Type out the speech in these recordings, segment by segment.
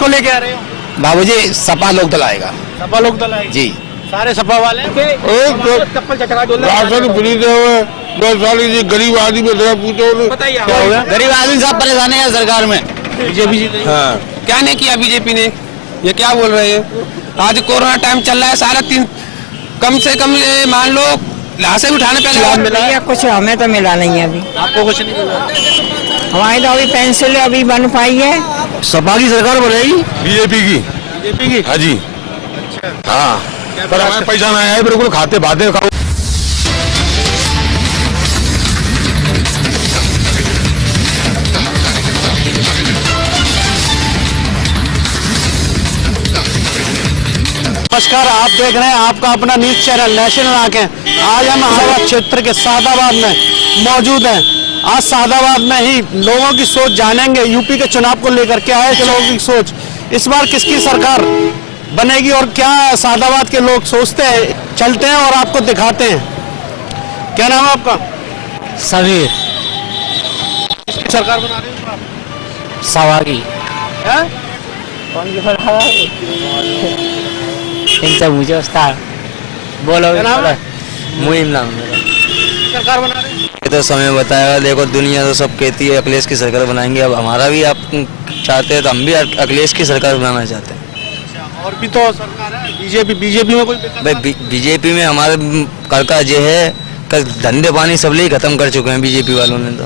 किसको लेके आ रहे हो? बाबूजी सपा लोग दल आएगा। सपा लोग दल आएगी। जी सारे सपा वाले राशन फ्री दे हुए 10 साल की गरीब आदमी पूछो बताइए क्या हो गया? गरीब आदमी सब परेशान है सरकार में। बीजेपी जीत रही है। हाँ क्या नहीं किया बीजेपी ने, ये क्या बोल रहे हैं? आज कोरोना टाइम चल रहा है, सारा तीन कम से कम ये मान लो लाशें उठाने पे लाभ मिला है? कुछ हमें तो मिला नहीं है अभी। आपको कुछ नहीं मिला? हमारी तो अभी पेंसिल अभी बन पाई है। सपा की सरकार बनेगी। बीजेपी की। बीजेपी की। हाँ जी हाँ, पर हमें पैसा नहीं आया, बिल्कुल खाते बातें खाओ। नमस्कार, आप देख रहे हैं आपका अपना न्यूज चैनल नेशनल आंखें। आज हम हवा क्षेत्र के सादाबाद में मौजूद हैं। आज सादाबाद में ही लोगों की सोच जानेंगे, यूपी के चुनाव को लेकर क्या है लोगों की सोच, इस बार किसकी सरकार बनेगी और क्या सादाबाद के लोग सोचते हैं। चलते हैं और आपको दिखाते हैं। क्या नाम है आपका? समीर सरकार बना रही है सवारी इनसे मुझे उस्ताद बोलो। क्या नाम है? मुहिम नाम सरकार बना रही है। ये तो समय बताएगा। देखो दुनिया तो सब कहती है अखिलेश की सरकार बनाएंगे, अब हमारा भी आप चाहते हैं तो हम भी अखिलेश की सरकार बनाना चाहते हैं। और भी तो सरकार है बीजेपी में कोई भाई बीजेपी में हमारे काका जो है कल धंधे पानी सब ले खत्म कर चुके हैं बीजेपी वालों ने। तो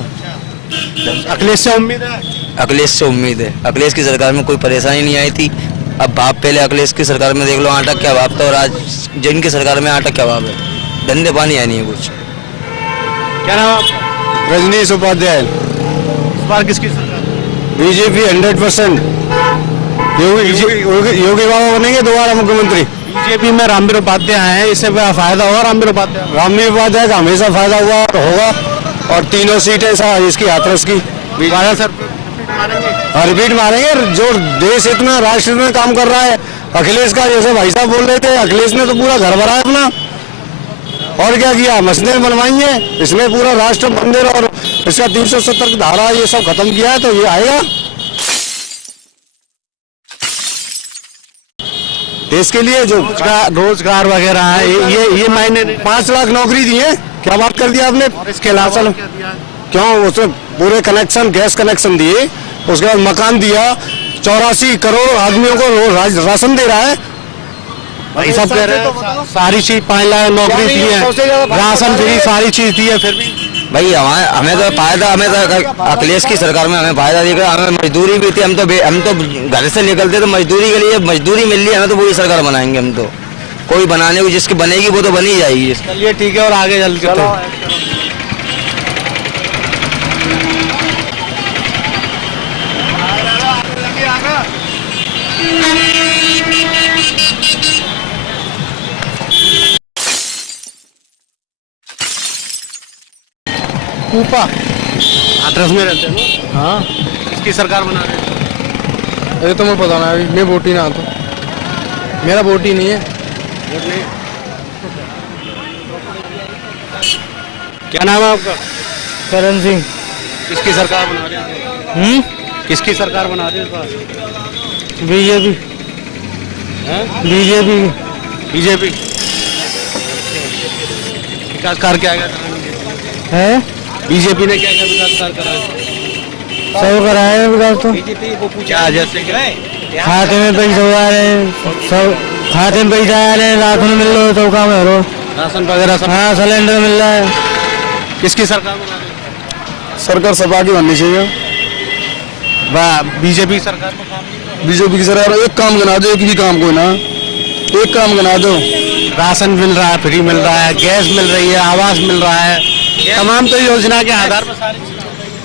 अखिलेश से उम्मीद है? अखिलेश से उम्मीद है। अखिलेश की सरकार में कोई परेशानी नहीं आई थी। अब भाव पहले अखिलेश की सरकार में देख लो आटा क्या भाव था, और आज जिनकी सरकार में आटा क्या भाव है। धंधे पानी है नहीं है कुछ। क्या नाम है आपका? रजनीश उपाध्याय। इस बार किसकी सरकार? बीजेपी 100%। योगी बाबा बनेंगे दोबारा मुख्यमंत्री। बीजेपी में रामवीर उपाध्याय हैं, इससे फायदा होगा रामवीर उपाध्याय? रामवीर उपाध्याय का हमेशा फायदा हुआ और होगा, और तीनों सीटें इसकी हाथरस की रिपीट मारेंगे। जो देश हित में राष्ट्र हित में काम कर रहा है अखिलेश का, जैसे भाई साहब बोल रहे थे, अखिलेश ने तो पूरा घर भरा है अपना। और क्या किया? मस्जिदें बनवाई है इसने, पूरा राष्ट्र मंदिर और इसका 370 की धारा ये सब खत्म किया है, तो ये आएगा देश के लिए। जो रोजगार वगैरह है ये मायने 5 लाख नौकरी दी है। क्या बात कर दिया आपने? और इसके अलावा क्यों? उसमें पूरे कनेक्शन, गैस कनेक्शन दिए, उसके बाद मकान दिया, 84 करोड़ आदमियों को राशन दे रहा है। भाई सब कह रहे हैं सारी चीज 5 लाख नौकरी दी है, राशन फ्री, सारी चीज दी है। फिर भी भाई हमें तो फायदा, हमें तो अखिलेश की सरकार में हमें फायदा दिखा। हमें मजदूरी भी थी, हम तो घर से निकलते तो मजदूरी के लिए मजदूरी मिल रही है। हमें तो पूरी सरकार बनाएंगे हम तो। कोई बनाने को जिसकी बनेगी वो तो बनी जाएगी। चलिए ठीक है, और आगे चलते हैं। कूपा हाथरस में रहते हैं ना? हाँ किसकी सरकार बना रहे हैं? ये तो मैं पता ना, अभी मैं वोट ही ना, तो मेरा वोट ही नहीं है। क्या नाम है आपका? करण सिंह। किसकी सरकार बना रहे हैं? किसकी सरकार बना रहे हैं इस बार? BJP BJP BJP. विकास कार्य क्या क्या है? बीजेपी ने क्या क्या विकास कार्य करा है? सब कराए विकास तो। बीजेपी को पूछा जैसे खाते में पैसा आ रहे हैं, सब खाते में पैसा आ रहे हैं, राशन मिल रहा है, सब काम है राशन वगैरह सब। हाँ सिलेंडर मिल रहा है। किसकी सरकार बना रहे हैं? सरकार सपा की बननी चाहिए। बीजेपी सरकार को काम बीजेपी की सरकार एक काम गिना दो, एक भी काम को ना, एक काम गिना दो। राशन मिल रहा है, फ्री मिल रहा है, गैस मिल रही है, आवास मिल रहा है, तमाम तो योजना के आधार पर सारी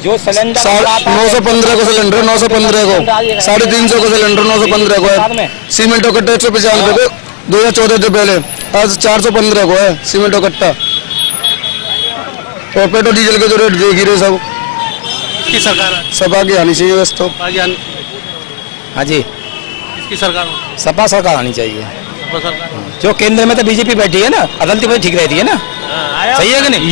जो सिलेंडर 915 को सिलेंडर, 915 को 350 को सिलेंडर, 915 को है। सीमेंट का कट्टा 195 को 2014 से पहले, आज 415 को है सीमेंट का कट्टा। और पेट्रोल डीजल के जो रेट देख ही रहे सब। किसकी सरकार है? सपा की आनी चाहिए बस। तो हाँ जी, किसकी सरकार हो? सपा सरकार आनी चाहिए। सपा सरकार। जो केंद्र में तो बीजेपी बैठी है ना, अदलती में ठीक रहती है ना। सही है कि नहीं?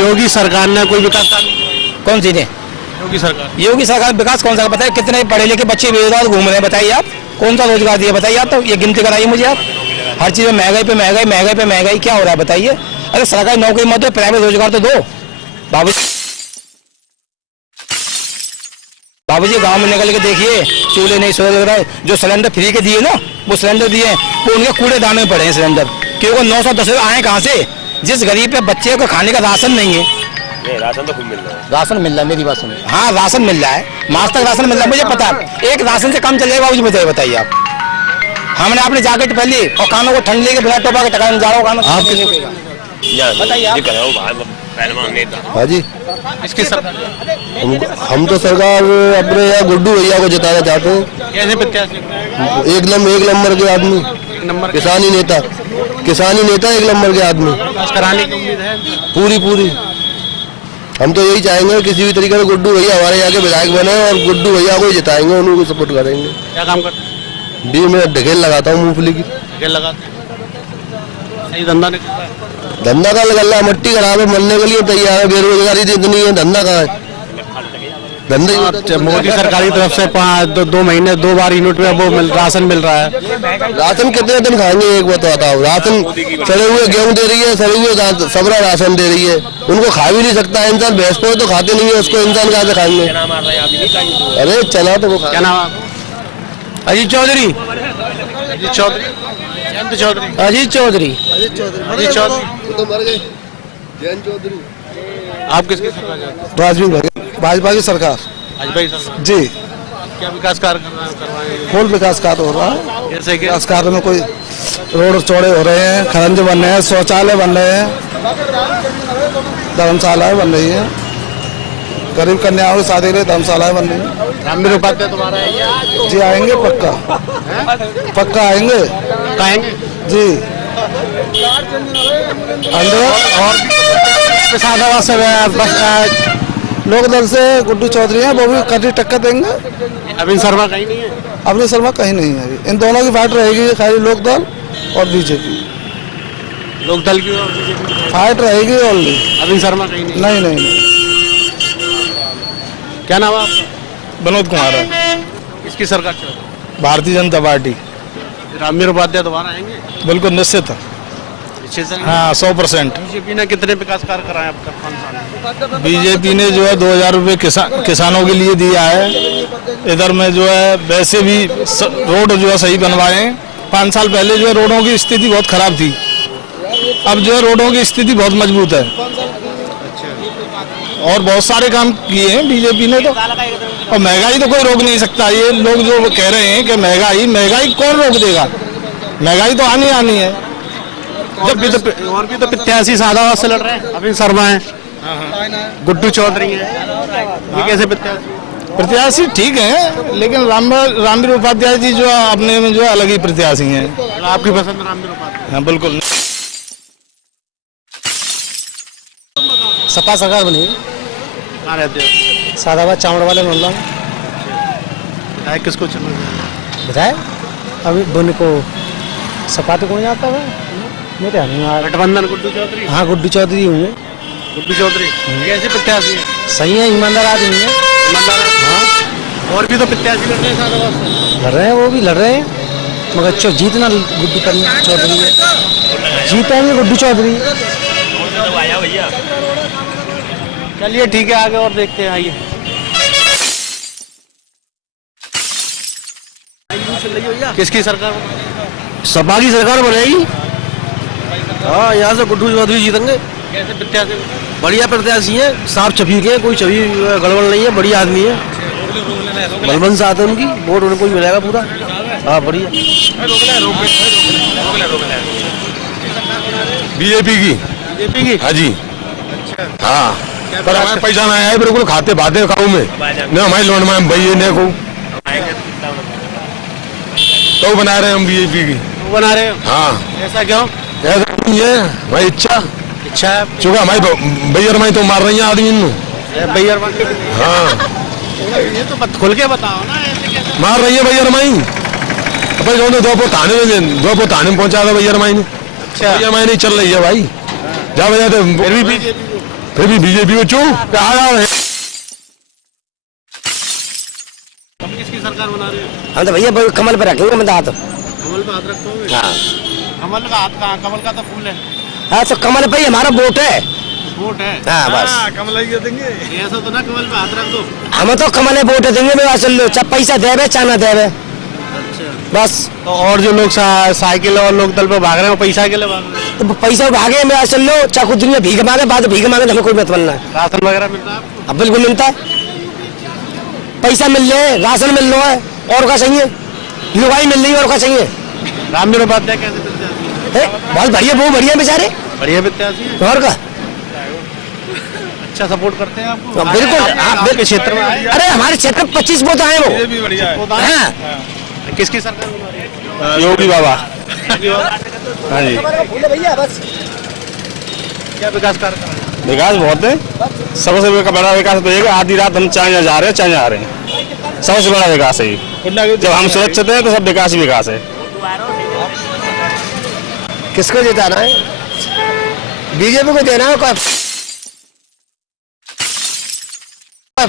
योगी सरकार ने कोई विकास काम नहीं किया? कौन सी ने? योगी सरकार विकास कौन सा बताइए? कितने पढ़े लिखे बच्चे बेरोजगार घूम रहे हैं, बताइए आप। कौन सा रोजगार दिया बताइए आप? तो ये गिनती कराइए मुझे आप। हर चीज में महंगाई पे महंगाई, महंगाई पे महंगाई, क्या हो रहा है बताइए? अरे सरकारी नौकरी मत दो, प्राइवेट रोजगार तो दो। बाबूजी गांव में निकल के देखिए, चूल्हे नहीं सोच रहे। जो सिलेंडर फ्री के दिए ना, वो सिलेंडर दिए वो उनके कूड़े दान में पड़े हैं सिलेंडर, क्योंकि 910 रुपये आए कहाँ से? जिस गरीब पे बच्चे को खाने का राशन नहीं है। राशन तो खूब मिल रहा है। राशन मिल रहा है, मेरी बात सुनिए। हाँ राशन मिल रहा है, मास तक राशन मिल रहा है, मुझे पता है। एक राशन से कम चल जाएगा बाबूजी, मुझे बताइए आप। हमने अपनी जैकेट पहन ली और कानों को ठंड लेके बिना टोपा के टकाने जा रहा हूँ, बताइए आप। हाँ जी, इसकी सब हम तो सरकार अपने यहाँ गुड्डू भैया को जिताना चाहते हैं। कैसे प्रत्याशी? एक नंबर के आदमी, किसानी नेता एक नंबर के आदमी, कराने की उम्मीद है पूरी। हम तो यही चाहेंगे किसी भी तरीके से गुड्डू भैया हमारे यहाँ के विधायक बने और गुड्डू भैया को जिताएंगे, उन्हीं को सपोर्ट करेंगे। क्या काम करते? डी मैं ढकेल लगाता हूँ मूंगफली की। ढकेल लगाते? सही धंधा नहीं करता है। धंधा का लगा, मट्टी खराब है, मरने के लिए तैयार है, बेरोजगारी इतनी है, धंधा कहाँ है? धंधा मोदी सरकार की तरफ से 2 महीने 2 बार यूनिट में वो राशन मिल रहा है। राशन कितने दिन खाएंगे एक बात बताओ? राशन सड़े हुए गेहूं दे रही है, सड़े हुए सबरा राशन दे रही है, उनको खा भी नहीं सकता इंसान। भैंस को तो खाते नहीं है, उसको इंसान कहाँ से खाएंगे? अरे चना तो वो क्या नाम है? अजीत चौधरी। अजीत चौधरी। अजीत चौधरी। अजीत चौधरी तो मर गए। जैन चौधरी। आप किसकी सरकार चाहते हैं? भाजपा की सरकार भाई सरकार जी। क्या विकास कार्य करवाएंगे? फुल विकास कार्य हो रहा है। जैसे कि विकास कार्य में कोई रोड चौड़े हो रहे हैं, खरंज बन रहे हैं, शौचालय बन रहे हैं, धर्मशालाएं बन रही है, गरीब कन्याओं की शादी के लिए धर्मशालाएं बन रही है। रामवीर उपाध्याय तुम्हारा है? जी आएंगे, पक्का आएंगे जी। और सादाबाद से लोक दल से गुड्डू चौधरी हैं, वो भी कड़ी टक्कर देंगे। अरविंद शर्मा कहीं नहीं है? अरविंद शर्मा कहीं नहीं है अभी। इन दोनों की फाइट रहेगी, खाली लोक दल और बीजेपी। लोकदल की और बीजेपी की फाइट रहेगी ओनली। अरविंद शर्मा कहीं नहीं? नहीं। क्या नाम है आपका? विनोद कुमार है। किसकी सरकार चल रही है? भारतीय जनता पार्टी। रामवीर उपाध्याय दोबारा आएंगे? बिल्कुल निश्चित है। हाँ 100%। बीजेपी ने कितने विकास कार्य कराए अब तक 5 साल में? बीजेपी ने जो है 2000 रुपये किसानों के लिए दिया है। इधर में जो है वैसे भी रोड जो है सही बनवाए हैं। 5 साल पहले जो है रोडों की स्थिति बहुत खराब थी, अब जो है रोडों की स्थिति बहुत मजबूत है और बहुत सारे काम किए हैं बीजेपी ने। तो और महंगाई तो कोई रोक नहीं सकता। ये लोग जो कह रहे हैं कि महंगाई कौन रोक देगा? महंगाई तो आनी है। और भी तो प्रत्याशी सादाबाद से लड़ रहे हैं। अरविंद शर्मा है, गुड्डू चौधरी है, ये कैसे प्रत्याशी ठीक है, लेकिन रामवीर उपाध्याय जी जो अपने में जो अलग ही प्रत्याशी हैं। आपकी पसंद रामवीर उपाध्याय? हाँ बिल्कुल। सपा सरकार बनी। कहाँ रहते हो? सादाबाद चावड़ वाले मोहल्ला में। विधायक किसको चुना जाए? विधायक अभी बन को सपा तो कौन जाता है मेरे ध्यान में आ रहा। गठबंधन गुड्डू चौधरी? हाँ गुड्डू चौधरी होंगे। गुड्डू चौधरी कैसे प्रत्याशी है? सही है, ईमानदार आदमी है। हाँ, और भी तो प्रत्याशी लड़ रहे हैं सादाबाद से। लड़ रहे हैं, वो भी लड़ रहे हैं, मगर जीतना गुड्डू चौधरी है। जीतेंगे गुड्डू चौधरी। चलिए ठीक है, आगे और देखते हैं। आइए। किसकी सरकार? सपा की सरकार बनेगी। हाँ, यहाँ से गुड्डू चौधरी जीतेंगे। कैसे प्रत्याशी? बढ़िया प्रत्याशी है, साफ छवि के, कोई छवि गड़बड़ नहीं है, बढ़िया आदमी है। बलबन साथ है उनकी, वोट उनको ही मिलेगा पूरा। हाँ बढ़िया। बीजेपी की? हाँ जी। हाँ, पर हमारे पैसा ना आया, बिल्कुल खाते भाते खाऊ में न हमारे लोन में भैया ने को तो बना रहे हैं हम बीजेपी की। बना रहे हो? हाँ। ऐसा क्यों? ऐसा नहीं है भाई, इच्छा है चूंकि हमारी भैया रमाई तो मार रही है आदमी भैया। हाँ, ये तो खुल के बताओ ना, ऐसे कैसे मार रही है भैया रमाई। भाई जो 2 थाने में पहुंचा था भैया रमाई ने। भैया रमाई नहीं चल रही है भाई, जा वजह फिर भी बीजेपी को चू अब किसकी सरकार बना रहे हो? हम तो भैया कमल पे रखेंगे मैं हाथ। कमल पे हाथ रखोगे? हाँ कमल का हाथ कहाँ? कमल का तो फूल है। हाँ तो कमल पे ही हमारा वोट है। वोट है। हाँ बस कमल ही देंगे। ऐसा तो ना कमल पे हाथ रख दो। हम तो कमल वोट देंगे चाहे पैसा देवे चाहे ना देवे बस। तो और जो लोग साइकिल और लोग दल पे भाग रहे हैं, वो पैसा के लिए भाग रहे हैं। तो पैसा भागे में चल लो चाहे खुद दुनिया भीख मांगे बाद भीख मांगे तो हमें कोई मत बनना है। राशन वगैरह मिल रहा है आपको? अब बिल्कुल मिलता है, पैसा मिल रहे राशन मिल रहा है और क्या चाहिए, लुगाई मिल रही है और क्या चाहिए। रामवीर उपाध्याय कैसे प्रत्याशी है? बहुत बढ़िया, बहुत बढ़िया बेचारे, बढ़िया प्रत्याशी है। और का अच्छा सपोर्ट करते हैं आपको? तो बिल्कुल आपके क्षेत्र में आए? अरे हमारे क्षेत्र में 25 वोट आए वो। ये भी बढ़िया है। हाँ किसकी सरकार बना रही है? योगी बाबा। हाँ जी। भैया बस क्या विकास कार्य कर रहे हैं? विकास बहुत है, सबसे बड़ा विकास तो ये आधी रात हम चाहे जा रहे हैं चाहे जा रहे हैं, सबसे बड़ा विकास है ये। जब हम सुरक्षित हैं तो सब विकास ही विकास है। किसको जिताना है? बीजेपी को देना है। कोई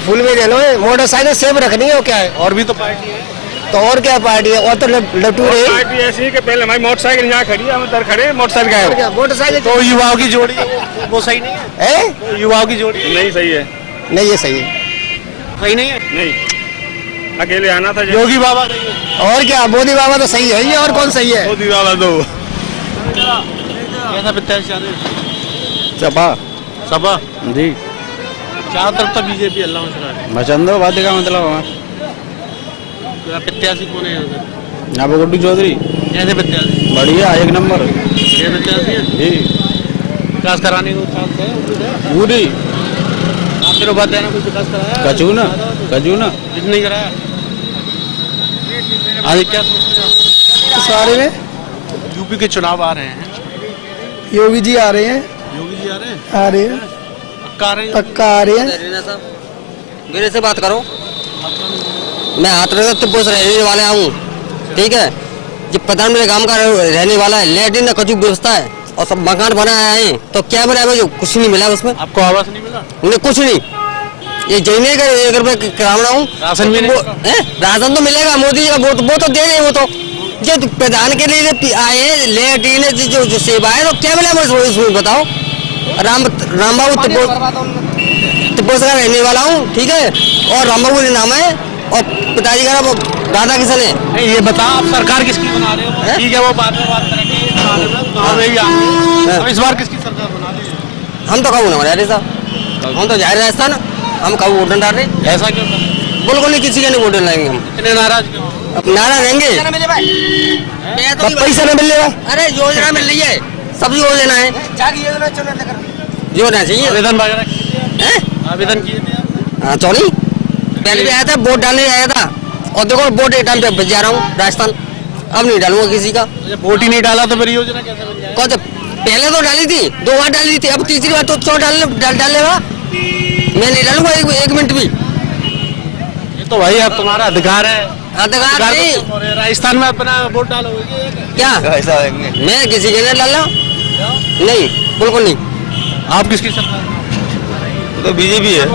फूल में देना है, मोटरसाइकिल सेफ रखनी है, क्या है? और भी तो पार्टी है। तो और क्या पार्टी है? और तो लट्टू रही पार्टी ऐसी है कि पहले हमारी मोटरसाइकिल यहाँ खड़ी है, हम इधर खड़े, मोटरसाइकिल का है। मोटरसाइकिल तो युवाओं की जोड़ी वो सही नहीं है? तो युवाओं की जोड़ी नहीं सही है, नहीं ये सही है। सही नहीं है। नहीं अकेले आना था। योगी बाबा सही है। और क्या मोदी बाबा तो सही है ही, और कौन सही है? मोदी वाला तो कैसा प्रत्याशी चाह रहे हैं? सपा सपा जी चारों तरफ तो बीजेपी अल्लाह में चला है। मचंदो बात का मतलब प्रत्याशी कौन है यहाँ से? यहाँ पे गुड्डू चौधरी कैसे प्रत्याशी? बढ़िया एक नंबर ये प्रत्याशी है। जी विकास कराने को चांस है, उम्मीद है। पूरी रामवीर उपाध्याय ने कुछ विकास कराया? कचू ना कुछ नहीं कराया। आगे क्या सोचते हैं इस बारे में? यूपी के चुनाव आ रहे हैं, योगी जी आ रहे हैं, योगी जी आ रहे हैं, आ रहे हैं, पक्का आ रहे हैं। पक्का आ रहे हैं। मेरे से बात करो, मैं हाथरस टिप्पो से रहने वाला हूँ, ठीक है। जब प्रधानमंत्री गांव का रहने वाला है, लेटिन ना कचू व्यवस्था है और सब मकान बनाया है, तो क्या बनाया जो कुछ नहीं मिला उसमें? आपको आवास नहीं मिला? नहीं कुछ नहीं, ये जैने का 1 रुपए कराना हूँ। राशन भी नहीं? राशन तो मिलेगा, मोदी जी का वो तो दे रहे, वो तो जो प्रधान के लिए आए लेटिन जो सेवा है, तो क्या मिला उसमें बताओ। राम बाबू टिप्पो से रहने वाला हूँ, ठीक है, और राम बाबू नाम है और पिताजी का नाम राधा किशन है। नहीं ये बताओ, आप सरकार किसकी बना रहे हो? ठीक है, वो बाद में बात करेंगे। गाँव में ही आएंगे। अब इस बार किसकी सरकार बना रही है? हम तो कहूँ ना हमारे साहब, हम तो जाहिर राजस्थान, हम कहूँ वोट डाल रहे। ऐसा क्यों कर रहे हैं? बिल्कुल नहीं, किसी का नहीं वोट डालेंगे हम। इतने नाराज क्यों? अब नारा रहेंगे, पैसा नहीं मिल रहा। अरे योजना मिल रही है, सब योजना है, योजना चाहिए। आवेदन वगैरह आवेदन किए थे आप? हाँ सॉरी, पहले भी आया था, वोट डालने आया था, और देखो वोट एक टाइम पे बच जा रहा हूँ राजस्थान, अब नहीं डालूंगा किसी का। जब वोट ही नहीं डाला तो फिर योजना कैसे बन जाएगी? कौन सा पहले तो डाली थी, 2 बार डाली थी, अब तीसरी बार तो क्यों डालेगा? मैं नहीं डालूंगा एक मिनट भी। ये तो भाई अब तुम्हारा अधिकार है। अधिकार अधिकार नहीं, तो तुम हो रहे हैं। राजस्थान में अपना वोट डालोगे क्या मैं किसी के लिए डालना? नहीं, बिल्कुल नहीं। आप किसकी सरकार? तो बीजेपी है।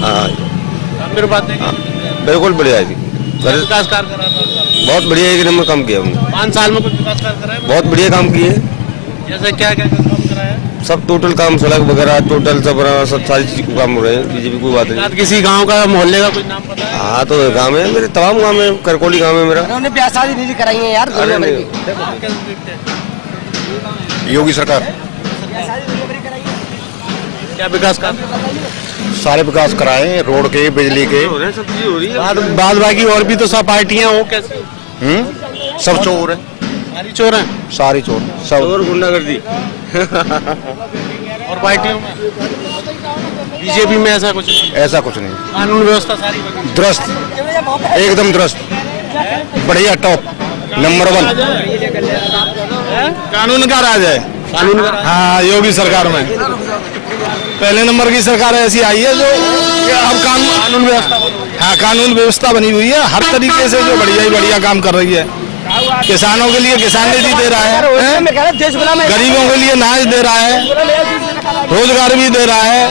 हाँ रामवीर उपाध्याय बिल्कुल बढ़िया है जी, विकास कार्य करा था बहुत बढ़िया, एक नंबर काम किया हमने, 5 साल में कुछ विकास कार्य कराया? बहुत बढ़िया काम किए। जैसे क्या क्या काम कराया? सब टोटल काम, सड़क वगैरह टोटल सब सारी चीज को काम हो रहे हैं। बीजेपी कोई बात नहीं। आप किसी गांव का मोहल्ले का कुछ नाम पता है? हाँ तो गाँव है मेरे, तमाम गाँव है, करकोली गाँव है मेरा। उन्होंने ब्याह शादी नहीं कराई है यार, अरे नहीं, योगी सरकार क्या विकास कार्य? सारे विकास कराए, रोड के, बिजली के। बाद बाकी और भी तो सब पार्टियां, वो कैसे? सब चोर है, सारी चोर हैं सारी चोर, सब और गुंडागर्दी। और पार्टियों में बीजेपी में ऐसा कुछ नहीं? ऐसा कुछ नहीं, कानून व्यवस्था सारी बनी? दुरुस्त, एकदम दुरुस्त, बढ़िया, टॉप नंबर 1। कानून का राज है। कानून का हाँ योगी सरकार में पहले नंबर की सरकार ऐसी आई है जो अब कानून व्यवस्था, हाँ कानून व्यवस्था बनी हुई है हर तरीके से, जो बढ़िया ही बढ़िया काम कर रही है। किसानों के लिए किसान निधि दे रहा है, गरीबों के लिए अनाज दे रहा है, रोजगार भी दे रहा है,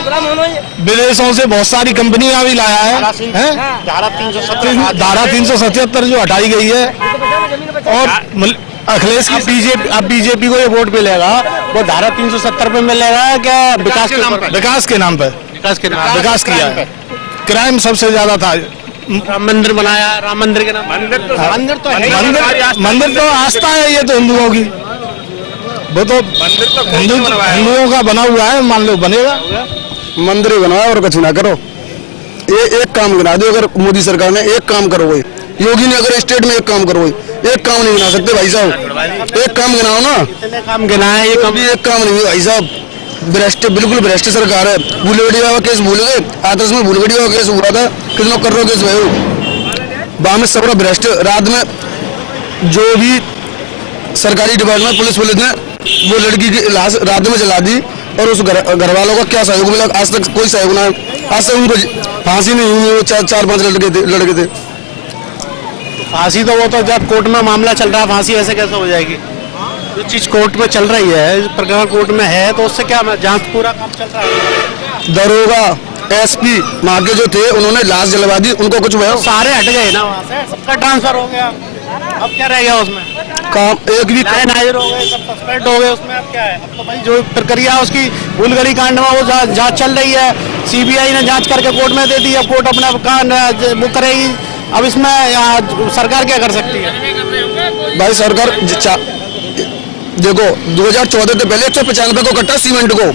विदेशों से बहुत सारी कंपनियां भी लाया है? धारा 377 जो हटाई गई है, और अखिलेश की बीजेपी को ये वोट मिलेगा, वो धारा 370 पे मिलेगा क्या? विकास के नाम पे? विकास के नाम पे विकास किया है। क्राइम सबसे ज्यादा था। राम मंदिर बनाया, राम मंदिर के नाम मंदिर तो आस्था है, ये तो हिंदुओं की, वो तो हिंदुओं का बना हुआ है, मान लो बनेगा। मंदिर ही बनाओ और कुछ ना करो। ये एक काम गिना दो, अगर मोदी सरकार ने एक काम करो, कोई योगी ने अगर स्टेट में एक काम करो, एक काम नहीं गिना सकते भाई साहब, एक काम गिनाओ ना। कितने काम गिनाए, ये कभी एक काम नहीं है भाई साहब, भ्रष्ट, बिल्कुल भ्रष्ट सरकार है। भूलगढ़िया का केस भूल गए, आदर्श में भूलगढ़िया का केस हुआ था, कितनों कर रहे हो केस भाई, वहां में सब भ्रष्ट। रात में जो भी सरकारी डिपार्टमेंट पुलिस ने वो लड़की की लाश रात में जला दी, और उस घर वालों का क्या सहयोग मिला? आज तक कोई सहयोग ना है, आज तक उनको फांसी नहीं हुई। वो 4-5 लड़के थे। फांसी तो वो तो जब कोर्ट में मामला चल रहा है, फांसी ऐसे कैसे हो जाएगी? जो चीज कोर्ट में चल रही है, प्रकरण कोर्ट में है, तो उससे क्या जांच पूरा काम चल रहा है। दरोगा एसपी वहाँ के जो थे, उन्होंने लाश जलवा दी, उनको कुछ हुआ? सारे हट गए ना वहाँ से, सबका ट्रांसफर हो गया, अब क्या रह गया उसमें? काम एक भी नायर हो गए, सब सस्पेंड हो गए, उसमें अब क्या है? अब तो भाई जो प्रक्रिया है उसकी भूलगढ़ी कांड में वो जांच चल रही है, सीबीआई ने जांच करके कोर्ट में दे दी, अब कोर्ट अपना वो करेगी। अब इसमें सरकार क्या कर सकती है? भाई सरकार देखो, 2014 से पहले 195 को कट्टा सीमेंट को,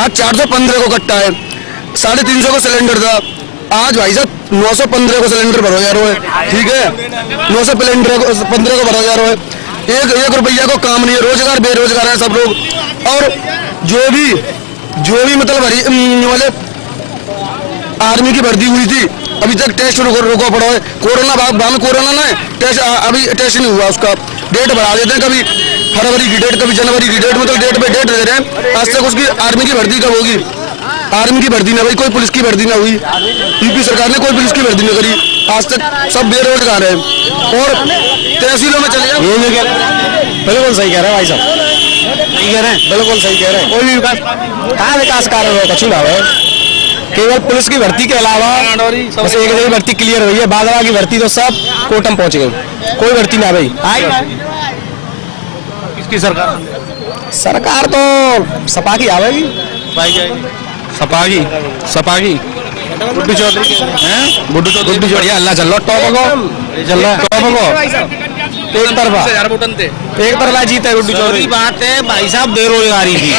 आज 415 को कट्टा है। 350 को सिलेंडर था, आज भाई साहब 915 को सिलेंडर भरा जा रहा है। ठीक है, 915 को भरा जा रहा है। एक रुपया को काम नहीं है, रोजगार बेरोजगार है सब लोग। और जो भी मतलब वाले आर्मी की भर्ती हुई थी, अभी तक टेस्ट रोका पड़ा है। कोरोना ना टेस्ट, अभी टेस्ट नहीं हुआ, उसका डेट बढ़ा देते हैं, कभी फरवरी की डेट, कभी जनवरी की डेट, मतलब डेट पे डेट दे रहे हैं। आज तक उसकी आर्मी की भर्ती कब होगी? आर्मी की भर्ती ना हुई, कोई पुलिस की भर्ती ना हुई, यूपी सरकार ने कोई पुलिस की भर्ती नहीं करी, आज तक सब बेरोजगार है। और तहसीलों में चले जाओ, बिल्कुल सही कह रहे हैं भाई साहब, सही कह रहे हैं, बिल्कुल सही कह रहे हैं। कोई भी विकास कहाँ विकास कार्य हो कछु ना है, केवल पुलिस की भर्ती के अलावा बस एक जगह भर्ती क्लियर हुई है, बादला की भर्ती तो सब कोटम पहुंच गई, कोई भर्ती ना भाई आई। किसकी सरकार तो सपा की आवेगी, सपागी गुड्डू चौधरी हैं, गुड्डू चौधरी बढ़िया अल्लाह चल रहा, टॉप को चल रहा है, एक तरफा जीत है गुड्डू चौधरी। बात है भाई साहब, बेरोजगारी की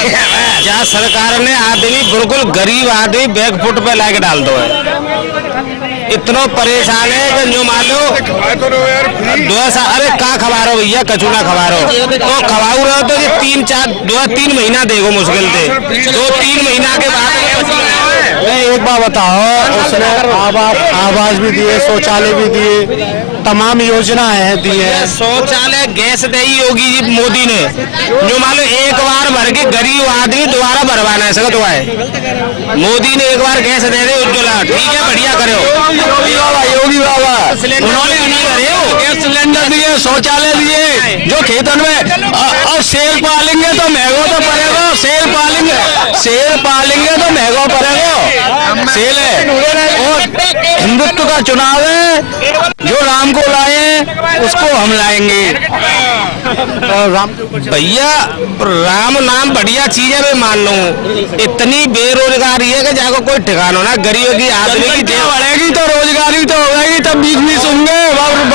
जहाँ सरकार ने आदमी बिल्कुल गरीब आदमी बैक फुट पे लाके डाल दो है, इतना परेशान है कि जो मान लो अरे का खबा रहो भैया, कचूना खबा रहो तो खबाऊ रहो तो ये 3 महीना देखो मुश्किल से, 2-3 महीना के बाद। एक बात बताओ, उसने आवास भी दिए, शौचालय भी दिए, तमाम योजनाएं दी है। शौचालय गैस दी योगी जी मोदी ने, जो मान लो एक बार भर के गरीब आदमी दोबारा भरवाना है सकता है, मोदी ने एक बार गैस दे दे उज्ज्वला, ठीक है बढ़िया करे योगी बाबा उन्होंने नहीं करे हो, गैस सिलेंडर दिए, शौचालय दिए, जो खेतन में और शेर पालेंगे तो महंगा तो पड़ेगा, शेर पालेंगे तो महंगा पड़ेगा, सेल है। और हिंदुत्व का चुनाव है, जो राम को लाए उसको हम लाएंगे। भैया राम नाम बढ़िया चीज है, मैं मान लूं, इतनी बेरोजगारी है कि जाको कोई ठिकाना ना, गरीब की आदमी की देह बढ़ेगी तो रोजगारी तो होगी, तब बीच होंगे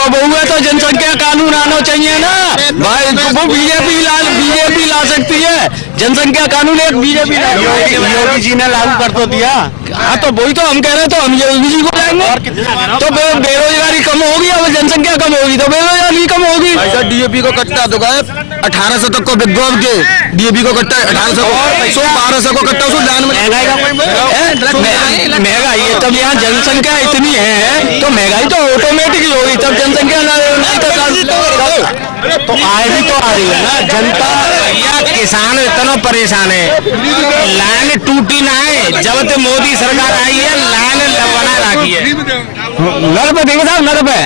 बहुए तो जनसंख्या कानून आना चाहिए ना भाई, वो बीजेपी ला सकती है जनसंख्या कानून, एक बीजेपी योगी जी ने लागू कर तो दिया। हाँ तो वही तो हम कह रहे हैं, तो हम योगी जी को लाएंगे तो बेरोजगारी कम होगी, और जनसंख्या कम होगी तो बेरोजगारी कम होगी। डीएपी को कट्टा तो गए 1800 तक को विद्रोह के, डीएपी को कट्टा 1800 1200 को कट्टा, उसको दान में महंगाई है। तब यहाँ जनसंख्या इतनी है तो महंगाई तो ऑटोमेटिक होगी, तब जनसंख्या तो आए भी तो आ रही है ना जनता। भैया किसान इतना परेशान है, लाइन टूटी ना है, जब से मोदी सरकार आई है लाइन बना रखी है। नल पे देंगे साहब, नल पे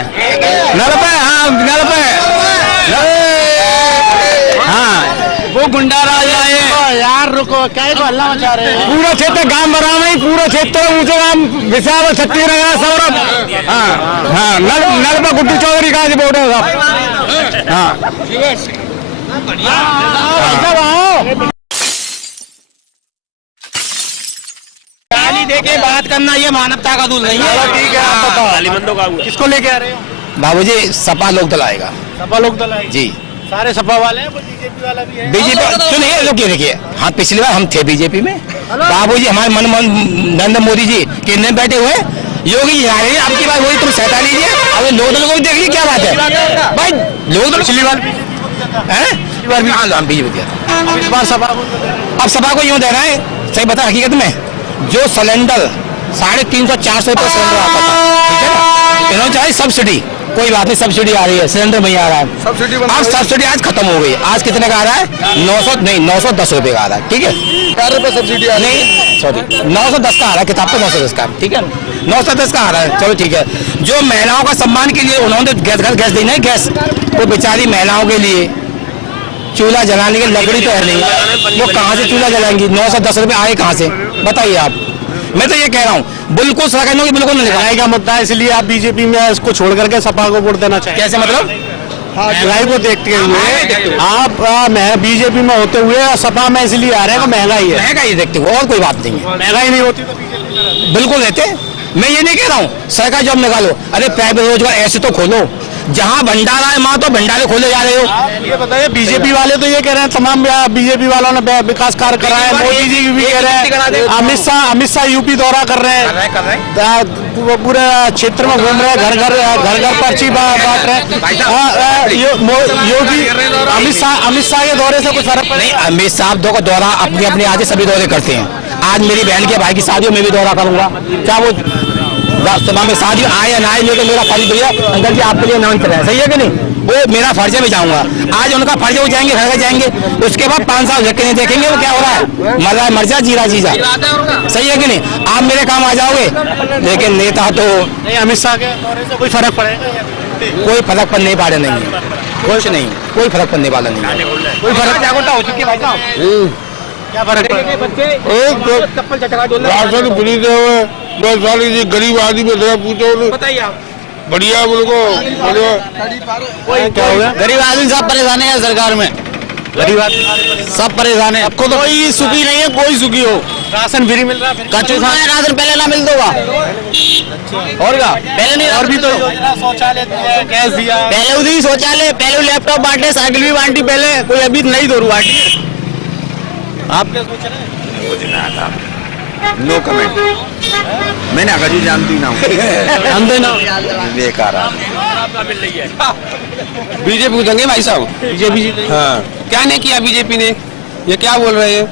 हाँ, वो गुंडा राज आए यार, को क्या को हल्ला मचा रहे हैं? पूरा क्षेत्र गांव बना में पूरा क्षेत्र ऊंचे गांव विशाल छत्तीसगढ़ सौरभ। हाँ नल पर गुड्डी चौधरी का बोर्ड है साहब। हाँ गाली देके बात करना ये मानवता का दूर नहीं है। ठीक है, आप बताओ किसको लेके आ रहे हो? बाबूजी सपा लोक दल आएगा सपा लोग दल आएगी। जी। सारे सपा वाले हैं, बीजेपी वाला भी है। बीजेपी सुनिए लोग देखिए, हाँ पिछली बार हम थे बीजेपी में, बाबूजी हमारे मनमोहन नरेंद्र मोदी जी केंद्र में बैठे हुए, योगी जी आ रहे हैं, आपकी बात वही तुम सहता लीजिए। अब लोक दल को भी देख लीजिए क्या बात है भाई, लोक दल पिछली बार भी हाँ बीजेपी दिया, इस बार सपा को अब सभा को यूँ देना है। सही बता हकीकत में जो सिलेंडर 350-400 रुपये सिलेंडर आता था, ठीक है ना, इन्होंने चाहे सब्सिडी, कोई बात नहीं सब्सिडी आ रही है, सिलेंडर नहीं आ रहा है, अब सब्सिडी आज खत्म हो गई। आज कितने का आ रहा है? 910 रुपये का आ रहा है, ठीक है, 4 रुपये सब्सिडी नहीं, सॉरी 910 का आ रहा है, किताब पे 910 का, ठीक है 910 का आ रहा है, चलो ठीक है। जो महिलाओं का सम्मान के लिए उन्होंने गैस दी, नहीं गैस, वो बेचारी महिलाओं के लिए चूल्हा जलाने की लकड़ी तो है नहीं, वो कहाँ से चूल्हा जलाएंगी? 910 रुपये आए कहाँ से बताइए आप? मैं तो ये कह रहा हूँ बिल्कुल सरकार की बिल्कुल नहीं महंगाई का मुद्दा है, इसलिए आप बीजेपी में इसको छोड़ करके सपा को वोट देना चाहिए। कैसे मतलब? महंगाई को देखते हुए आप बीजेपी में होते हुए सपा में इसलिए आ रहे हैं, महंगाई है। महंगाई देखते हो और कोई बात नहीं है, महंगाई नहीं होती तो बीजेपी बिल्कुल देते। मैं ये नहीं कह रहा हूँ सरकार जॉब निकालो, अरे प्राइवेट रोजगार ऐसे तो खोलो, जहाँ भंडारा है वहाँ तो भंडारे खोले जा रहे हो। ये बताइए, बीजेपी वाले तो ये कह रहे हैं तमाम बीजेपी वालों ने विकास कार्य कराए, मोदी जी भी कह रहे हैं, अमित शाह यूपी दौरा कर रहे हैं, पूरे क्षेत्र में घूम रहे हैं, घर घर पर्ची बांट रहे हैं। योगी अमित शाह के दौरे से कुछ फर्क नहीं, अमित शाह का दौरा अपने अपने आज सभी दौरे करते हैं। आज मेरी बहन के भाई की शादियों में भी दौरा करूंगा, क्या वो सुबह में शादी आए या ना आए, तो मेरा फर्ज भैया अंकल जी आपके लिए अनाउंस करें, सही है कि नहीं? वो मेरा फर्ज है, मैं जाऊंगा। आज उनका फर्ज है, वो जाएंगे घर जाएंगे, उसके बाद 5 साल नहीं देखेंगे वो क्या हो रहा है, मर जा जीरा जीजा, सही है कि नहीं? आप मेरे काम आ जाओगे, लेकिन नेता तो नहीं। अमित शाह के दौरे से कोई फर्क पड़ेगा? कोई फर्क पड़ने वाला नहीं है, कुछ नहीं, कोई फर्क पड़ने वाला नहीं है, कोई फर्क जागरूकता हो चुकी है भाई साहब। क्या फर्क पड़ेगा? राशन फ्री दे हुए 10 साल की गरीब आदमी में पूछो, बताइए आप। बढ़िया उनको क्या हो गया? गरीब आदमी सब परेशान है सरकार में, गरीब आदमी सब परेशान है। आपको तो कोई सुखी नहीं है, कोई सुखी हो। राशन फ्री मिल रहा है, कच्चू खाना राशन पहले ना मिल दोगा और क्या पहले नहीं, और भी तो शौचालय दिया, गैस दिया, पहले उसी शौचालय, पहले लैपटॉप बांटे, साइकिल भी बांटी पहले, कोई अभी नहीं दो बांटी। आप क्या सोच रहे हैं? नो कमेंट, मैंने आगा जी जानती ना हम देना बेकार बीजेपी को देंगे भाई साहब। बीजेपी जी हाँ, क्या नहीं किया बीजेपी ने, ये क्या बोल रहे हैं?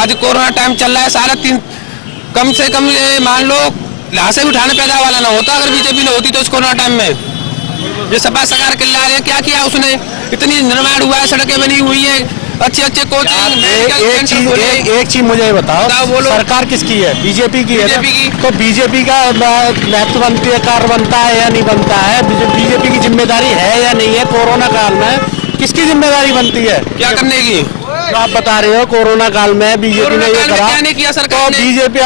आज कोरोना टाइम चल रहा है, 3.5 कम से कम ये मान लो लाशें भी उठाने पैदा वाला ना होता अगर बीजेपी ने होती तो इस कोरोना टाइम में। ये सपा सरकार के ला रहे हैं, क्या किया उसने? इतनी निर्माण हुआ है, सड़कें बनी हुई है, अच्छे कोचिंग। एक चीज मुझे ये बताओ, बोलो। सरकार किसकी है? बीजेपी की है ना? बीजेपी की। तो बीजेपी का महत्व बनती है, कार्य बनता है या नहीं बनता है? बीजेपी की जिम्मेदारी है या नहीं है? कोरोना काल में किसकी जिम्मेदारी बनती है? क्या करने की? तो आप बता रहे हो कोरोना काल में बीजेपी ने ये करा, क्या नहीं किया सरकार तो ने? बीजेपी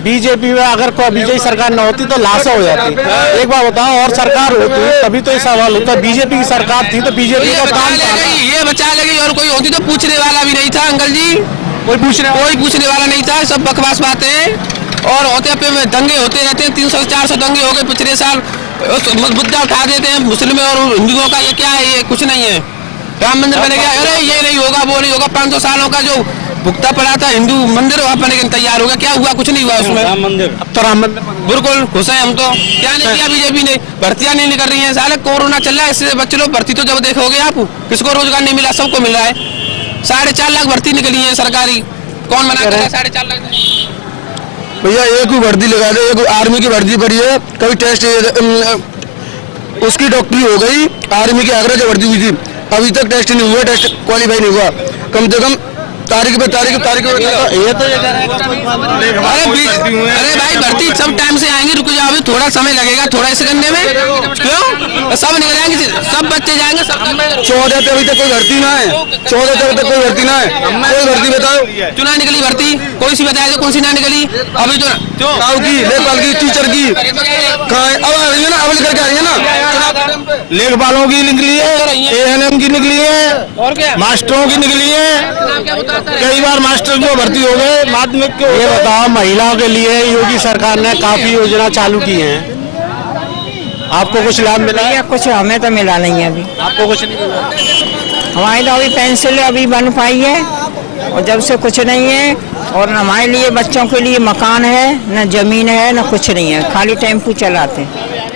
बीजेपी में अगर कोई बीजेपी सरकार न होती तो लाशा हो जाती। एक बार बताओ, और सरकार होती तभी तो ये सवाल होता। बीजेपी की सरकार थी तो बीजेपी का काम था। ये बचा ले गई, और कोई होती तो पूछने वाला भी नहीं था अंकल जी, कोई पूछने वाला नहीं था। सब बकवास बातें और होते पे दंगे होते रहते हैं, 300-400 दंगे हो गए पिछले साल। मुद्दा उठा देते हैं मुस्लिम और हिंदुओं का, ये क्या है? ये कुछ नहीं है। राम मंदिर बने गया, अरे ये नहीं होगा, वो नहीं होगा। 500 सालों का जो भुगता पड़ा था हिंदू मंदिर, वहाँ बने तैयार हो गया, क्या हुआ? कुछ नहीं हुआ उसमें। राम मंदिर, अब तो राम मंदिर बिल्कुल खुश है हम तो। क्या नहीं किया बीजेपी ने? भर्तियां नहीं कर रही हैं, साले कोरोना चल रहा है, इससे बच्चे लोग भर्ती तो जब देखोगे आप, किसको रोजगार नहीं मिला? सबको मिल रहा है। 4.5 लाख भर्ती निकली है सरकारी, कौन मना कर रहा है? 4.5 लाख भैया एक ही भर्ती लगा दे, एक आर्मी की भर्ती पड़ी है, कभी टेस्ट उसकी डॉक्टरी हो गई, आर्मी की आगरा से भर्ती हुई थी, अभी तक टेस्ट नहीं हुआ, टेस्ट क्वालिफाई नहीं हुआ। कम से कम तारीख पे ये तो अरे भाई भर्ती सब टाइम से आएंगे, रुक जाओ, अभी थोड़ा समय लगेगा, थोड़ा इसे करने में। क्यों? सब निकल जाएंगे, सब बच्चे जाएंगे, सब 14 पे अभी तक कोई भर्ती ना है, 14 पे अभी तक कोई भर्ती ना है, कोई भर्ती बताओ। चुनाव निकली भर्ती, कोई सी बताया कौन सी ना निकली अभी तो ताऊ की, लेखपाल की, टीचर की कहाँ है? अब आ रही है ना, अब निकल के आ रही है ना। लेखपालों की निकली है, एएनएम की निकली है, और क्या मास्टरों की निकली है। कई बार मास्टर जो भर्ती हो गए माध्यमिक के। ये बताओ, महिलाओं के लिए योगी सरकार ने काफी योजना चालू की हैं, आपको कुछ लाभ मिला है? कुछ हमें तो मिला नहीं है अभी। आपको कुछ नहीं मिला? हमारी तो अभी पेंसिल अभी बन पाई है और जब से कुछ नहीं है। और न हमारे लिए बच्चों के लिए मकान है, न जमीन है, न कुछ नहीं है, खाली टेम्पू चलाते।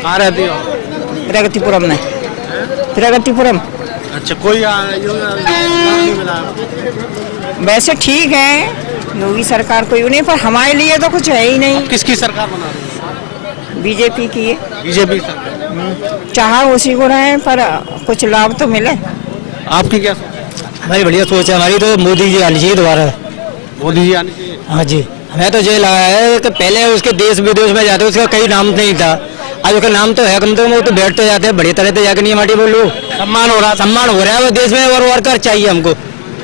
कहाँ रहती हो? प्रगतिपुरम में। प्रगतिपुरम। अच्छा, कोई योजना नहीं मिला? वैसे ठीक है योगी सरकार कोई नहीं, पर हमारे लिए तो कुछ है ही नहीं। किसकी सरकार बना रही है? बीजेपी की है। बीजेपी सरकार। चाह उसी को रहे पर कुछ लाभ तो मिले। आपकी क्या सोच? भाई बढ़िया सोच है हमारी, तो मोदी जी आनी चाहिए दोबारा। मोदी जी आने चाहिए। हाँ जी, हमें तो ये लगा है कि पहले उसके देश विदेश में जाते उसका कई नाम नहीं था, आज उसका नाम तो है, कम से कम वो तो बैठते जाते हैं, बढ़िया तरह से जाकर नहीं माटी बोलो, सम्मान हो रहा, सम्मान हो रहा है वो देश में। और वर्कर चाहिए हमको,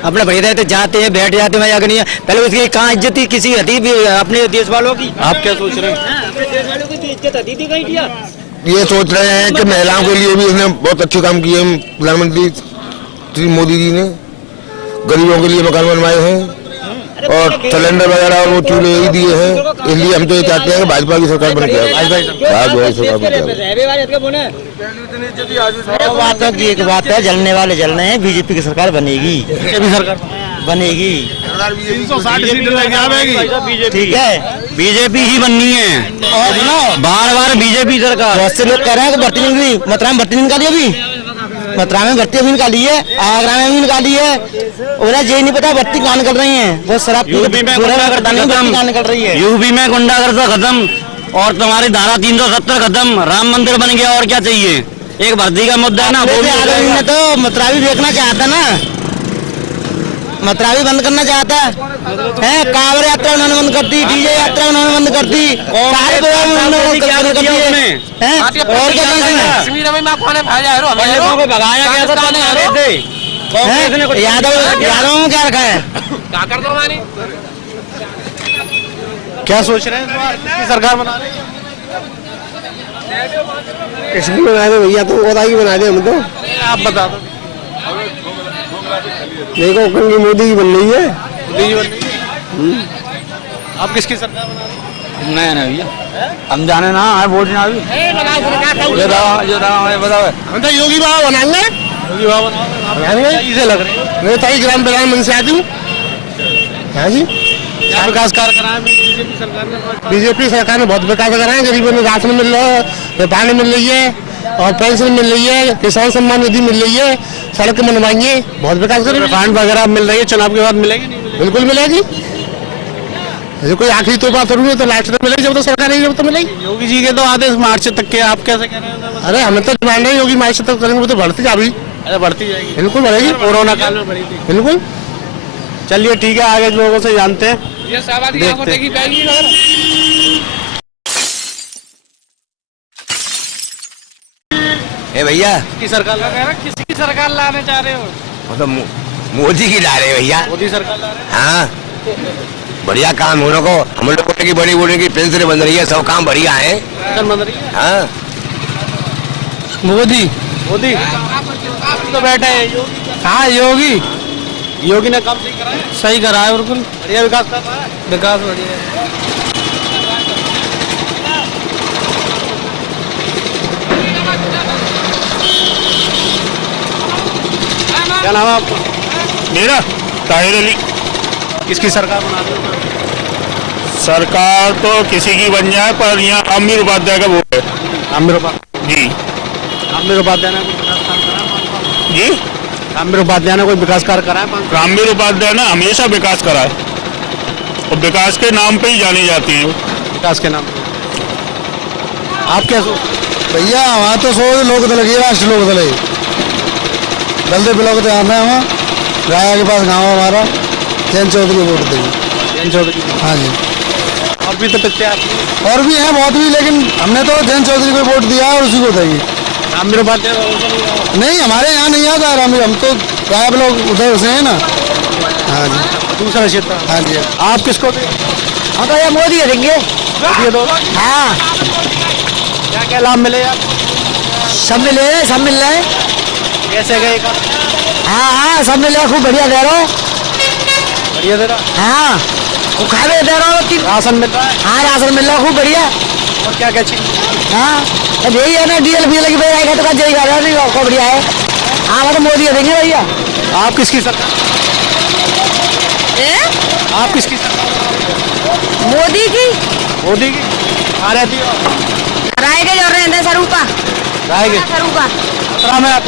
अपना बढ़िया तरह से जाते हैं, बैठ जाते हैं, मजा नहीं है। पहले उसकी कहाँ इज्जत थी, किसी हती भी अपने देश वालों की। आप क्या सोच रहे हैं? अपने देश वालों की इज्जत हती थी कहीं किया। ये सोच रहे हैं कि महिलाओं के लिए भी उसने बहुत अच्छे काम किए हैं। प्रधानमंत्री श्री मोदी जी ने गरीबों के लिए मकान बनवाए हैं और सिलेंडर वगैरह और वो चूल्हे ही दिए हैं। इसलिए हम तो ये चाहते हैं कि भाजपा की सरकार बन जाए। एक बात है, जलने वाले जलने हैं, बीजेपी की सरकार बनेगी, बीजेपी सरकार बनेगी। 360 सीटें लेके आवेगी। ठीक है, बीजेपी ही बननी है और बार बार बीजेपी सरकार। बहुत से लोग कह रहे हैं कि भर्ती नहीं निकली, मथुरा में भर्ती नहीं निकाली, अभी मथुरा में भर्ती अभी निकाली है, आगरा में भी निकाली है। उन्हें ये नहीं पता भर्ती कहाँ निकल रही है, वो शराब यूपी में कहाँ निकल रही है। यूपी में गुंडागर्दी खत्म और तुम्हारी धारा 370 खत्म, राम मंदिर बन गया, और क्या चाहिए? एक भर्ती का मुद्दा है ना, वो भी आदमी ने तो मथुरा भी देखना चाहता ना, मथुरा भी बंद करना चाहता है। कांवड़ यात्रा उन्होंने बंद कर दी, डीजे यात्रा उन्होंने बंद कर दी, सारे प्रोग्राम उन्होंने बंद कर दिए। और क्या कश्मीर में कौन भाजा है? को भगाया गया था, यादव में क्या रखा है? क्या कर दो हमारी? क्या सोच रहे हैं इस बार? किसकी सरकार बना रही है? किसकी बना दे भैया, तो ओदा की बना दे हम तो। आप बता दो। देखो कहीं मोदी की बन रही है। मोदी जी बन रही है। आप किसकी सरकार बना रहे हैं? नहीं नहीं भैया, हम जाने ना है वोट ना अभी। हम तो योगी बाबा बनाएंगे। योगी बाबा बनाओगे? इसे लग रही है। मैं तो ग्राम प्रधानमंत्री से आती हूँ। हाँ जी, क्या विकास कार्य कराए बीजेपी सरकार ने? बीजेपी सरकार ने बहुत विकास करा है। गरीबों को राशन मिल रहा है, पानी मिल रही है और पेंशन मिल रही है, किसान सम्मान निधि मिल रही है, सड़क बनवाई है, बहुत विकास कर रही है। फंड वगैरह मिल रही है, चुनाव के बाद मिलेगी नहीं मिलेगी? बिल्कुल मिलेगी। जो कोई आखिरी तो बात करूँगी तो लास्ट तक मिलेगी, जब तो सरकार नहीं जब तो मिलेगी। योगी जी के तो आदेश मार्च तक के, आप कैसे कह रहे हैं? अरे हमें तो डिमांड है योगी मार्च तक करेंगे, वो तो बढ़ती जा रही। अरे बढ़ती जाएगी, बिल्कुल बढ़ेगी, कोरोना काल में बढ़ी थी। बिल्कुल। चलिए ठीक है, आगे लोगों से जानते हैं। ये शाबादी आंखों देखी पाएगी भैया किसकी सरकार ला रहे हैं? किसकी सरकार लाने चाह रहे हो? मतलब मोदी की ला रहे भैया। मोदी सरकार ला रहे हैं। हाँ, बढ़िया काम हो को, हम लोग की बड़ी बड़ी की पेंशन बन रही है, सब काम बढ़िया है। पेंशन बन रही है। हाँ, मोदी मोदी तो बैठे हैं। हाँ, योगी योगी ने काम सही करा है, बिल्कुल बढ़िया विकास कर रहा है। विकास बढ़िया है। क्या नाम है आपका? मेरा ताहिर अली। किसकी सरकार बना रही है? सरकार तो किसी की बन जाए, पर यहाँ आमिर उपाध्याय का वोट है। आमिर उपाध्याय जी आमिर उपाध्याय ने कोई विकास कार्य करा है? जी, आमिर उपाध्याय ने कोई विकास कार्य करा है? आमिर उपाध्याय ने हमेशा विकास करा है और विकास के नाम पे ही जानी जाती है। विकास के नाम पे। आप क्या सोचते हैं? भैया वहाँ तो सोच लोकदल की, राष्ट्र लोकदल है। जल्दी ब्लॉक से आना है, वहाँ राया के पास गाँव हमारा, जैन चौधरी वोट देंगे। जैन चौधरी। हाँ जी। अब भी तो प्रत्याशी और भी हैं बहुत भी, लेकिन हमने तो जयंत चौधरी को वोट दिया है और उसी को देंगे। रामवीर उपाध्याय नहीं, हमारे यहाँ नहीं आता हम तो गायब लोग उधर से हैं ना। हाँ जी, दूसरा क्षेत्र। हाँ जी। आप किसको दे? हम तो ये मोदी देंगे। ये दो। हाँ, क्या क्या लाभ मिले आपको? सब मिल रहे हैं, सब मिल रहे हैं। कैसे गए? हाँ हाँ, सब मिल रहा है, खूब बढ़िया दे रहा हूँ। बढ़िया दे रहा। हाँ, वो खावे दे रहा हूँ। राशन मिल रहा है? हाँ, राशन मिल रहा है, खूब बढ़िया। और क्या क्या चीज? हाँ, अब यही है ना, डीएल बीएल की बेच आएगा तो क्या जाएगा, नहीं खूब बढ़िया है। हाँ, वो तो मोदी देंगे भैया। आप किसकी सरकार? आप किसकी सरकार? मोदी की। मोदी की। आ रहती हो? राय के जो रहे सरूपा। राय के सरूपा। खतरा में आप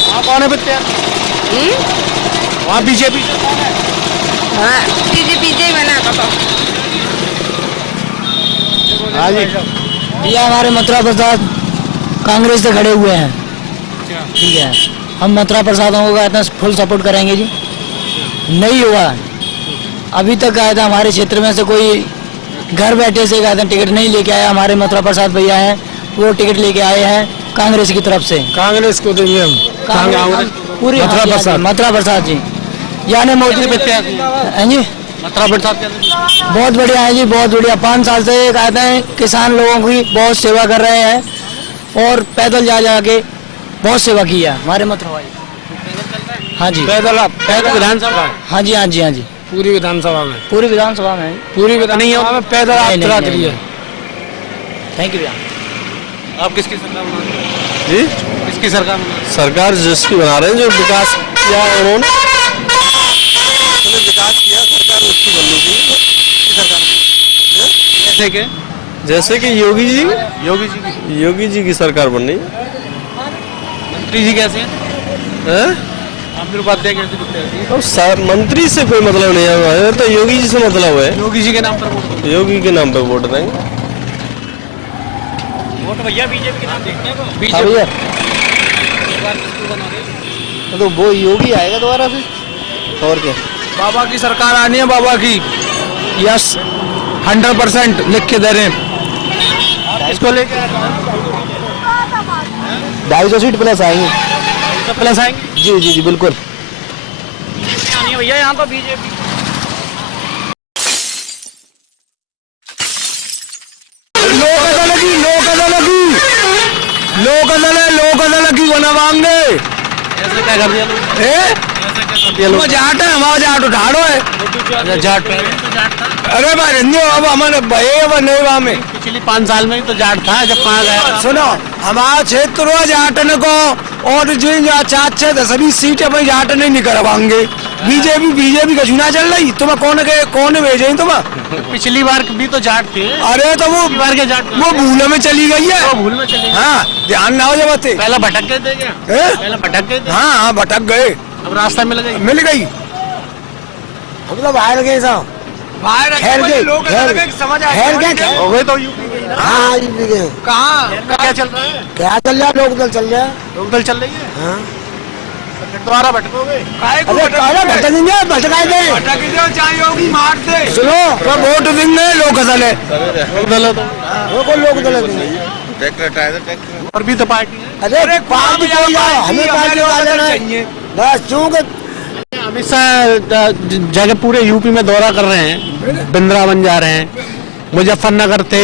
वहाँ कौन है प्रत्याशी? वहाँ बीजेपी। हाँ, बीजेपी बना तो। हाँ जी। भैया हमारे मथुरा प्रसाद कांग्रेस से खड़े हुए हैं। ठीक है, हम मथुरा प्रसादों को कहते हैं फुल सपोर्ट करेंगे जी। नहीं हुआ अभी तक आया था हमारे क्षेत्र में से कोई घर बैठे से कहते हैं टिकट नहीं लेके आया। हमारे मथुरा प्रसाद भैया हैं, वो टिकट लेके आए हैं कांग्रेस की तरफ से। कांग्रेस को देंगे हम। पूरी मथुरा प्रसाद जी, यानी मोदी प्रत्याशी हैं जी। मथुरा प्रसाद बहुत बढ़िया है जी, बहुत बढ़िया। 5 साल से कहते हैं किसान लोगों की बहुत सेवा कर रहे हैं और पैदल जा जाके बहुत सेवा की है हमारे मथुरा भाई। हाँ जी, पैदल विधानसभा। हाँ जी, हाँ जी, हाँ जी, पूरी विधानसभा में। पूरी विधानसभा में। पूरी विधानसभा में पैदल यात्रा के लिए। थैंक यू भैया। आप किसकी सरकार बना रहे हैं? जी, किसकी सरकार बना रहे हैं? सरकार जिसकी बना रहे हैं, जो विकास किया उन्होंने विकास किया, सरकार उसकी बननी चाहिए। सरकार जैसे कि जैसे कि योगी जी योगी जी की सरकार बननी है। मंत्री जी कैसे हैं? रामवीर उपाध्याय कैसे दिखते हैं? मंत्री से कोई मतलब नहीं है, तो योगी जी से मतलब है। योगी जी के नाम पर वोट। योगी के नाम पे वोट देंगे। वोट भैया बीजेपी के नाम देखते हैं को? हाँ भैया, तो वो योगी आएगा दोबारा से। और क्या? बाबा की सरकार आनी है, बाबा की। यस, 100% लिख के दे रहे हैं। इसको लेके 250 सीट प्लस आएंगे। तो प्लस आएंगे जी जी जी, बिल्कुल। भैया यहाँ तो बीजेपी। लोक अदालत की बनवाएंगे। ऐसे क्या कर दिया लोग? जाट है, हमारा जाट उठाड़ो है। जाट पे अरे भाई अब हमारे भाई नहीं वहाँ में पिछली 5 साल में ही तो जाट था जब कहाँ गया। सुनो, हमारा क्षेत्र जाटन को और जिन 4-6-10 सीटें भाई जाट नहीं निकलवाएंगे। बीजेपी का चुनाव चल रही, तुम्हें कौन भेजे तुम्हें? पिछली बार भी तो जाट थे। अरे तो वो बार के जाट वो भूल में चली गई है। वो भूल में चली गई। हाँ, ध्यान ना हो जब आते। पहले भटक गए थे क्या? पहले भटक गए थे। हाँ, भटक गए, अब रास्ता मिल गई। हम तो बाहर गए साहब, खैर गए हो गए तो यूपी गई ना। हाँ, यूपी गए। कहाँ क्या चल रहा है? क्या चल रहा है? लोकदल चल रहा है। लोकदल चल रही है। हाँ, दोबारा भटकोगे? भटकेंगे, भटकाए दे, सुनो, तो वोट देंगे लोकदल है। लोकदल है तो लोकदल और भी तो पार्टी है। अरे पार्टी कोई जाओ, हमें पार्टी वाले नहीं, बस चूंकि अमित शाह जगह पूरे यूपी में दौरा कर रहे हैं, वृंदावन जा रहे हैं, मुजफ्फरनगर थे।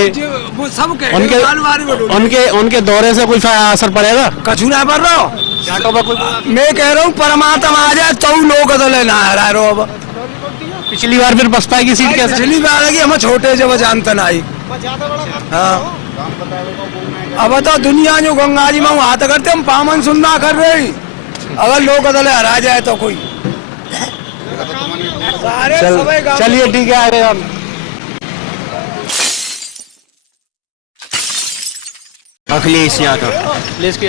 उनके दौरे से कोई असर पड़ेगा? कछु ना पड़ रहा। मैं कह रहा हूँ परमात्मा आ जाए तो लोग ना हरा रहो। अब पिछली बार फिर बसपा की सीट कैसे? पिछली बार लगी हमें छोटे जब जानते ना आई। हाँ, अब बताओ, दुनिया जो गंगा जी में हाथ करते हम पामन सुनना कर रहे, अगर लोग अदल हरा जाए तो कोई चलिए ठीक है, आगे हम अखिलेश यादव। अखिलेश की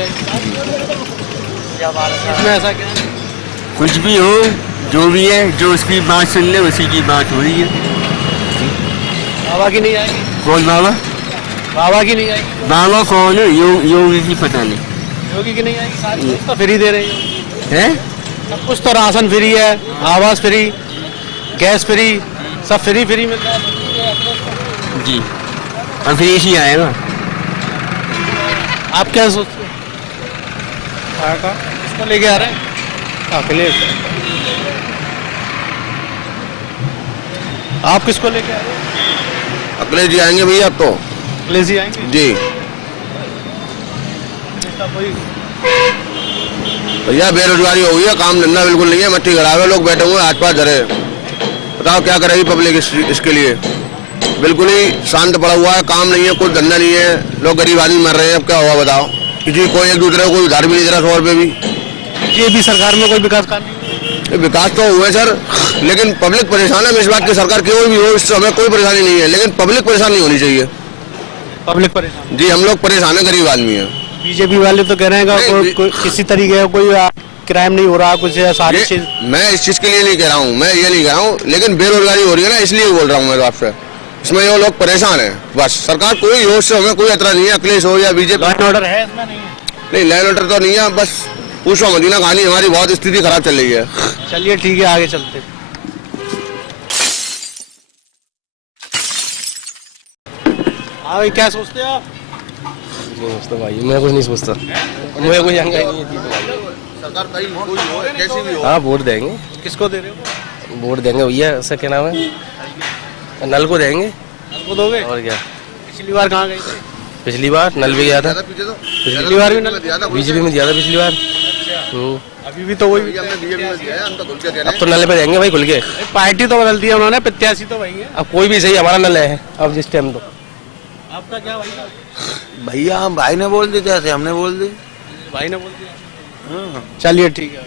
इसमें ऐसा क्या है? कुछ भी हो, जो भी है, जो उसकी बात सुन ले उसी की बात हो रही है। बाबा की नहीं आएगी? कौन बाबा? बाबा की नहीं आएगी? बाबा कौन है? योगी की पता नहीं। योगी की नहीं आएगी? सारी चीज तो फ्री दे रही है। सब कुछ तो, राशन फ्री है, आवास फ्री, गैस फ्री, सब फ्री मिल रहा है। जी हम फिर इसी आए ना। आप क्या सोचते हैं? किसको लेके आ रहे हैं? अखिलेश। आप किसको लेके आ रहे हैं? अखिलेश जी आएंगे भैया अब तो। अखिलेश जी आएंगे? जी भैया बेरोजगारी हो गई है, काम धंधा बिल्कुल नहीं है, मट्टी खराब है, लोग बैठे हुए हाथ पाथ धरे। बताओ क्या करेगी पब्लिक इसके लिए? बिल्कुल ही शांत पड़ा हुआ है, काम नहीं है, कोई धंधा नहीं है, लोग गरीब आदमी मर रहे हैं। अब क्या हुआ बताओ? किसी कोई एक दूसरे को कोई उधार भी नहीं दे रहा 100 रुपये भी। ये भी सरकार में कोई विकास कार्य नहीं? विकास तो हुए सर, लेकिन पब्लिक परेशान है। इस बात की सरकार कोई भी हो, इससे हमें कोई परेशानी नहीं है, लेकिन पब्लिक परेशान नहीं होनी चाहिए। पब्लिक परेशान? जी हम लोग परेशान है, गरीब आदमी है। बीजेपी वाले तो कह रहे हैं कि किसी तरीके का कोई क्राइम नहीं हो रहा, कुछ सारी चीज। मैं इस चीज के लिए नहीं कह रहा हूँ, मैं ये नहीं कह रहा हूँ, लेकिन बेरोजगारी हो रही है ना, इसलिए बोल रहा हूँ मैं आपसे। इसमें ये लोग परेशान है, बस। सरकार कोई हो, उससे हमें कोई खतरा नहीं है, अखिलेश हो या बीजेपी। लॉ एंड ऑर्डर है इसमें? नहीं है। नहीं लैंड ऑर्डर तो नहीं है, बस पूछो मदीना कहानी, हमारी बहुत स्थिति खराब चल रही है। चलिए ठीक है, आगे चलते। हाँ भाई, क्या सोचते हैं आप? नहीं सोचता भाई, मैं कुछ नहीं सोचता, मुझे कोई जानकारी नहीं है। सरकार कोई हो, कैसी भी हो। हाँ वोट देंगे। किसको दे रहे हो? वोट देंगे भैया, ऐसा क्या नाम है, नल को देंगे। नल को दोगे? और क्या, पिछली बार कहाँ गए थे? पिछली बार नल भी गया था, पिछली बार भी नल? बीजेपी में दिया था पिछली बार। अभी भी तो वही। अब तो नल पे देंगे भाई खुल के। पार्टी तो बदल दी है उन्होंने, प्रत्याशी तो वही है। अब कोई भी सही, हमारा नल है अब जिस टाइम। तो आपका क्या भाई? भैया हम भाई ने बोल दी, जैसे हमने बोल दी। भाई ने बोल दिया। चलिए ठीक है।